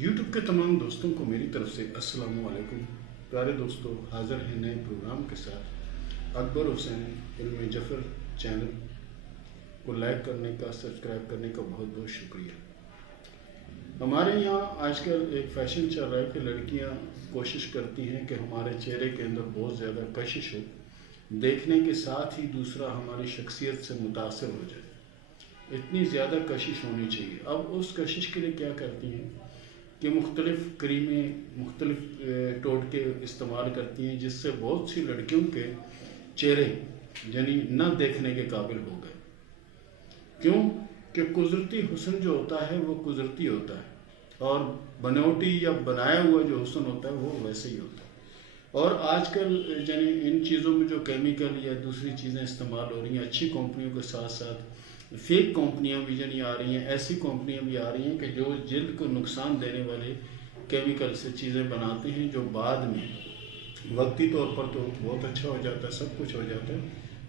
YouTube के तमाम दोस्तों को मेरी तरफ से अस्सलाम वालेकुम। प्यारे दोस्तों, हाज़िर हैं नए प्रोग्राम के साथ। अकबर हुसैन इल्म जफ़र चैनल को लाइक करने का, सब्सक्राइब करने का बहुत बहुत शुक्रिया। हमारे यहाँ आजकल एक फ़ैशन चल रहा है कि लड़कियाँ कोशिश करती हैं कि हमारे चेहरे के अंदर बहुत ज़्यादा कशिश हो, देखने के साथ ही दूसरा हमारी शख्सियत से मुतासर हो जाए। इतनी ज़्यादा कशिश होनी चाहिए। अब उस कशिश के लिए क्या करती हैं कि मुख्तलिफ़ क्रीमें, मुख्तलिफ़ टोटके इस्तेमाल करती हैं, जिससे बहुत सी लड़कियों के चेहरे यानी न देखने के काबिल हो गए। क्यों कि कुदरती हुस्न जो होता है वो कुदरती होता है, और बनावटी या बनाया हुआ जो हुस्न होता है वो वैसे ही होता है। और आजकल यानी इन चीज़ों में जो केमिकल या दूसरी चीज़ें इस्तेमाल हो रही हैं, अच्छी कंपनियों के साथ साथ फेक कंपनियां भी यानी आ रही हैं, ऐसी कंपनियां भी आ रही हैं कि जो जिल्द को नुकसान देने वाले केमिकल से चीज़ें बनाते हैं, जो बाद में वक्ती तौर पर तो बहुत अच्छा हो जाता है, सब कुछ हो जाता है,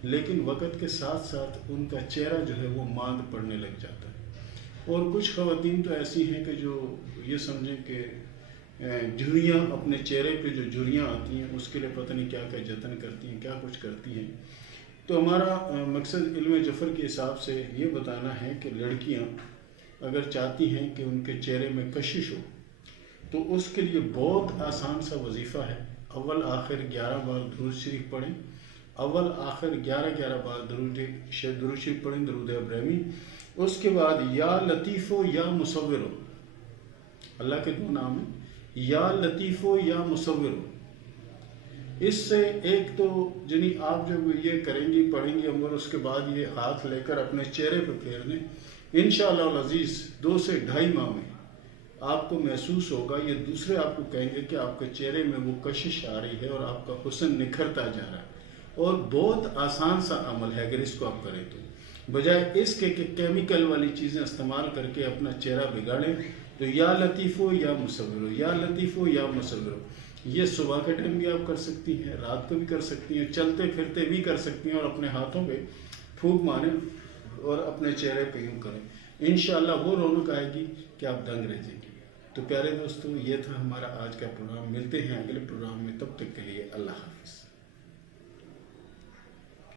लेकिन वक़्त के साथ साथ उनका चेहरा जो है वो मांद पड़ने लग जाता है। और कुछ ख़वातीन तो ऐसी हैं कि जो ये समझें कि झुर्रियाँ, अपने चेहरे पे जो झुर्रियाँ आती हैं उसके लिए पता नहीं क्या क्या जतन करती हैं, क्या कुछ करती हैं। तो हमारा मकसद इल्म जफ़र के हिसाब से ये बताना है कि लड़कियां अगर चाहती हैं कि उनके चेहरे में कशिश हो, तो उसके लिए बहुत आसान सा वजीफ़ा है। अव्वल आखिर 11 बार दुरूद शरीफ पढ़ें। अव्वल आखिर 11 बार दुरूद शरीफ पढ़ें, दुरूद इब्राहिमी। उसके बाद या लतीफ़ो या मुसव्विरो, अल्लाह के दो नाम हैं, या लतीफ़ो या मुसव्विरो। इससे एक तो यानी आप जब ये करेंगी, पढ़ेंगी अमर, उसके बाद ये हाथ लेकर अपने चेहरे पर फेर दें। इंशाअल्लाह अज़ीज़ 2 से 2.5 माह में आपको महसूस होगा, ये दूसरे आपको कहेंगे कि आपके चेहरे में वो कशिश आ रही है और आपका हुस्न निखरता जा रहा है। और बहुत आसान सा अमल है, अगर इसको आप करें तो, बजाय इसके कि केमिकल वाली चीज़ें इस्तेमाल करके अपना चेहरा बिगाड़ें। तो या लतीफ़ो या मुसव्विरो, या लतीफ़ो या मुसव्विरो, ये सुबह के टाइम भी आप कर सकती हैं, रात को भी कर सकती हैं, चलते फिरते भी कर सकती हैं, और अपने हाथों पे फूंक मारें और अपने चेहरे पे यूँ करें। इंशाअल्लाह वो रौनक आएगी कि आप दंग रह जाएंगे। तो प्यारे दोस्तों, ये था हमारा आज का प्रोग्राम। मिलते हैं अगले प्रोग्राम में, तब तक के लिए अल्लाह हाफ़िज़।